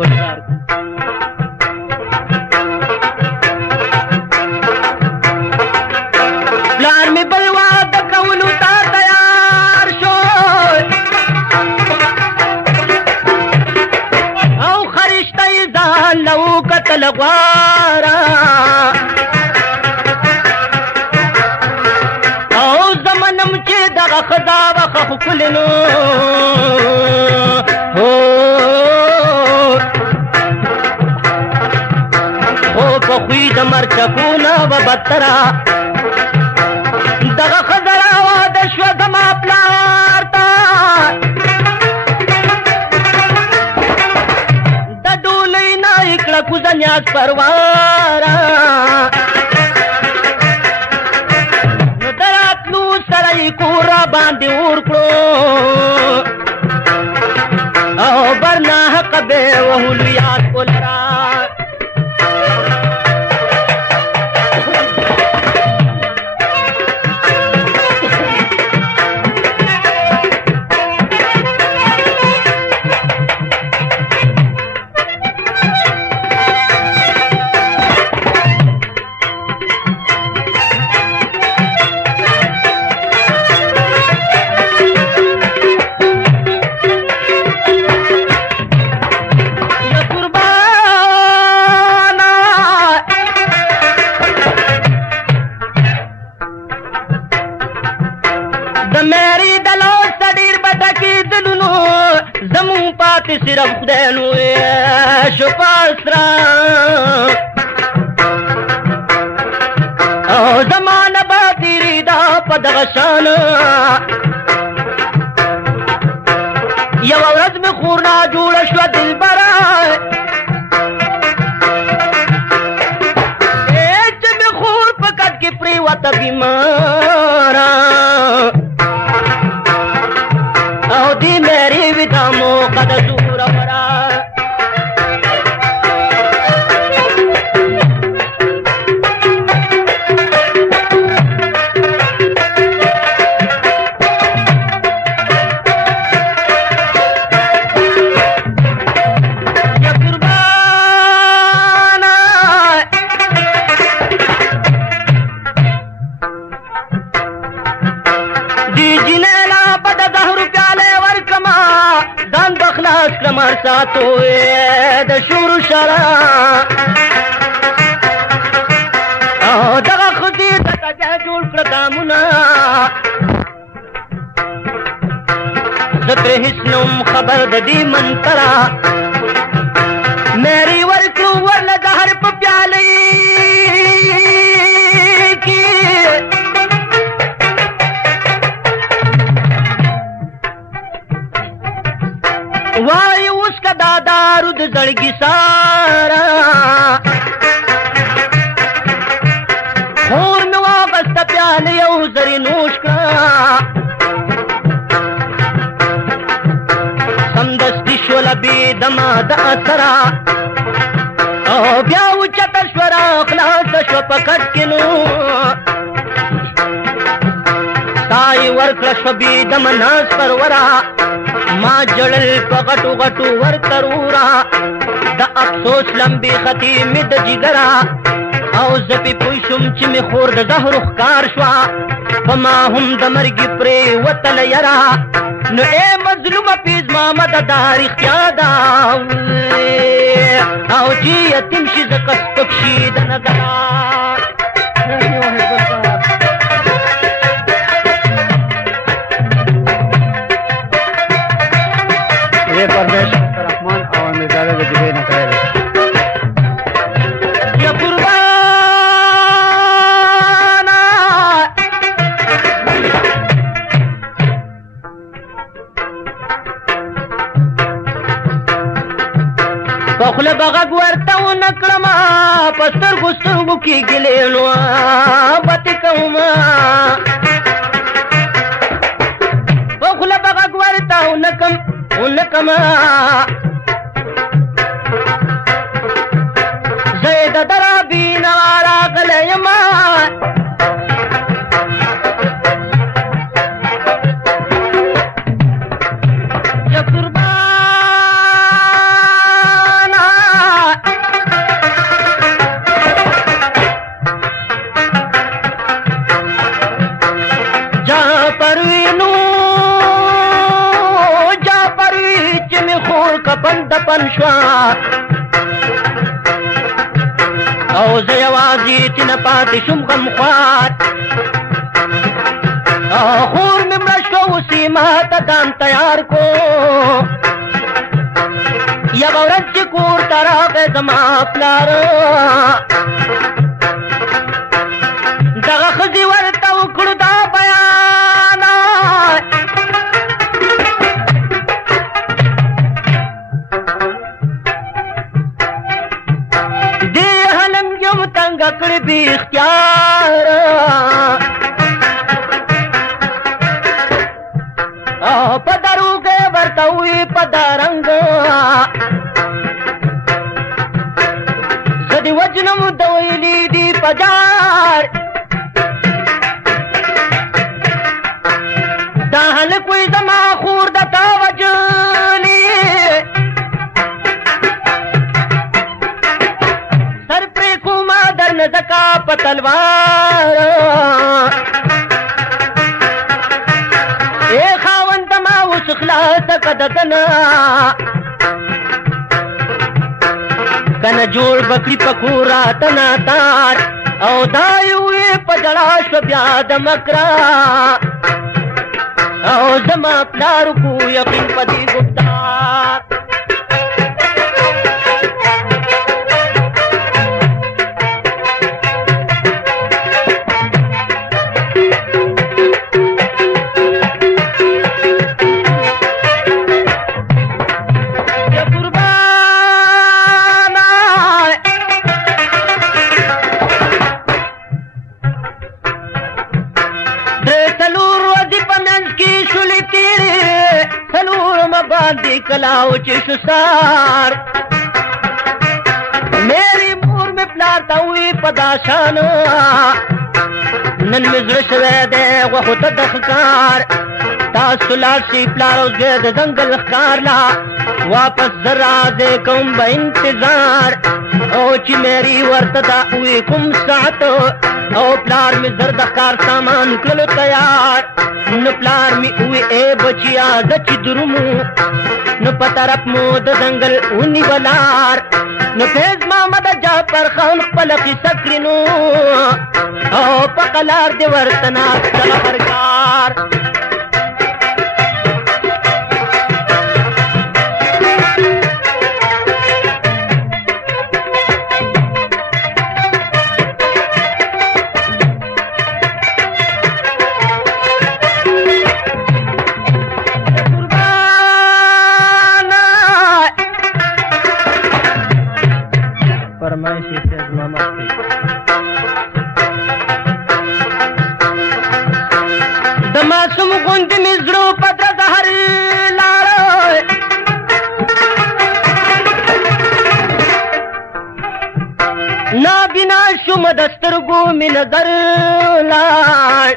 गुलजार प्लान में बलवा दकौलू ता तैयार शो औ खरिश्ता जान लऊ कतल ग्वारा औ जमनम चे दगा खदा वख खुलनो हो खुई दमर चकूना व बतरा दगा खजरा व दश्व दमा प्लारता दडूली ना इकड़ा कुजन्यास परवारा दरातलू सराई कूरा बांधी उर्कड़ो ओ बरना हक बे वहुलियात कोलरा मेरी दलो सडीर बटकी दिलनो जमू पाती सिर्फ देनु शुपासरा ओ जमान बाती रीदा पदगशान यवरज में खूरना जुड़श व दिल बरा एच में खूर पकड़ के प्रीवत बीमारा दी मेरी विधामो कद दूर वरा या कुर्बाना दी जिनेला बद दहरु प्याले दान बखलास कमर सातो द शुरू शरा दगा खुदी दगा जूल प्रदामुना ज़क्र हिस्नुम खबर ददी मंतरा मेरी वर्कू वरन दहर प्याले की वाय उसका दादा रुद जड़गी सारा खूर में वापस प्याले जरी नूश का समदस दिशोल बी दमाद असरा ओ ब्याऊ चतश्वरा खलास श्व पकड़ किनो ताई वर्कलश्व बी दमनास परवरा माँ जड़ल पगटू गटू वर करूरा द अफसोस लंबी खती मिद जिगरा औ जपी पुशुम चिम खोर द जहरुख कारशवा फमा हम दमरगी प्रे वतल यरा नो ए मजलूम पीज मामद दारी ख्यादा औ जी यतिम शिज कस्तक्षी दनगरा ये परदेश रहमान और मिजाज जिबे न करे ये कुर्बाना पखले बगक वरता नकलमा पस्तर गुस्तु की गिलेनो बतिकौमा पखले बगक वरता उनकमा जैद दराबी नवारा गलयमा या कुर्बाना دفن شوا او زه یوازې چې نه پاتې شوم غمخوار خور مې مړه شوه اوس یې ما ته ځان تیار کو یوه ورځ چې کور ته راغی زما پلار دغه ښځې ورته وکړو دا بیان دې هلنګ یم تنګه کړې بې اختیار په دروګې ورته وي په دارنګ زه دې وجنم د ویلي دي په جار دا هلک وی زما خور د تا وجلي سر پرې کومه درنه ځکه په تلوار اے خاوند ما اوس خلاصه که د ده نه کنه جوړ بکړي په کور راته ناتار او دا یې وې په ژړا شوه بیا د مکره او زما پلار کو یقین په دې ګفتار باندې کلاو چې شو سار میری مور مې پلار ته وی په دا شان نن مې زړه شوی دی غوښو ته د ښکار تاسو لاړ شئ پلار اوس بیا د ځنګل ښکار لا واپس زه راځې کوم به انتظار او چې میری ورته دا وی کوم ساعت او پلار مې زر د ښکار سامان کړلو تیار نو پلار مې وی ای بچیا زه چې درومو نو په طرف مو د ځنګل ونیولار نو فیض محمد جعفر خان خپله قصه کړي نو او په قلار دې ورته ناسته خبرکار د معصوم غوندې مې زړه په درزه هر لاره نابینا شوم د سترګو مې نظر لاړ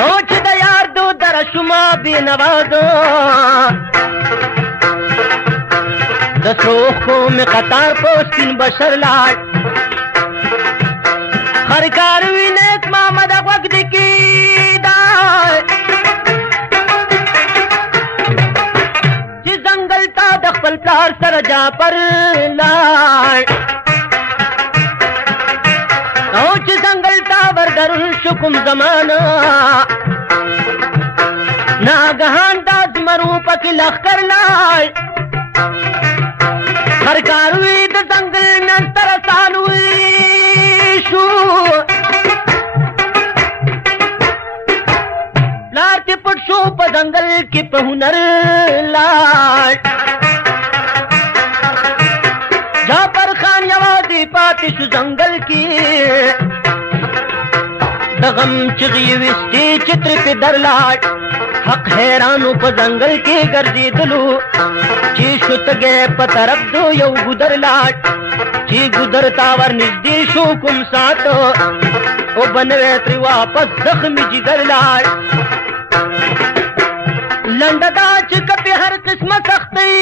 او چې د یار دو دره شومه بېنوازه د سروښکو مې قطار په سپین بشر لاړ خرکار وي نیک محمد غوږ دې کېدا چې ځنګل ته د خپل پلار سره جعفر لاړ او چې ځنګل ته ورګرون شو کوم زمانه ناګهان دا زمرو پکې لښکر لاړ خرکار وي د ځنګل نه سرسان وي شو پلار دې پټ شو په ځنګل کې په هنر لاړ جعفر خان یوازې پاتې شو ځنګل کې د غم چغې ویستې چې ترې پې در لاړ حق حیرانو په ځنګل کې ګرځېدلو چې شو تګی په طرف دو یو ګودر لاړ چې ګودر ته ور نږدې شو کوم ساعت او بنوی ترې واپس زخمي جګر لاړ لنډه دا چې کپې هر قسمه سختۍ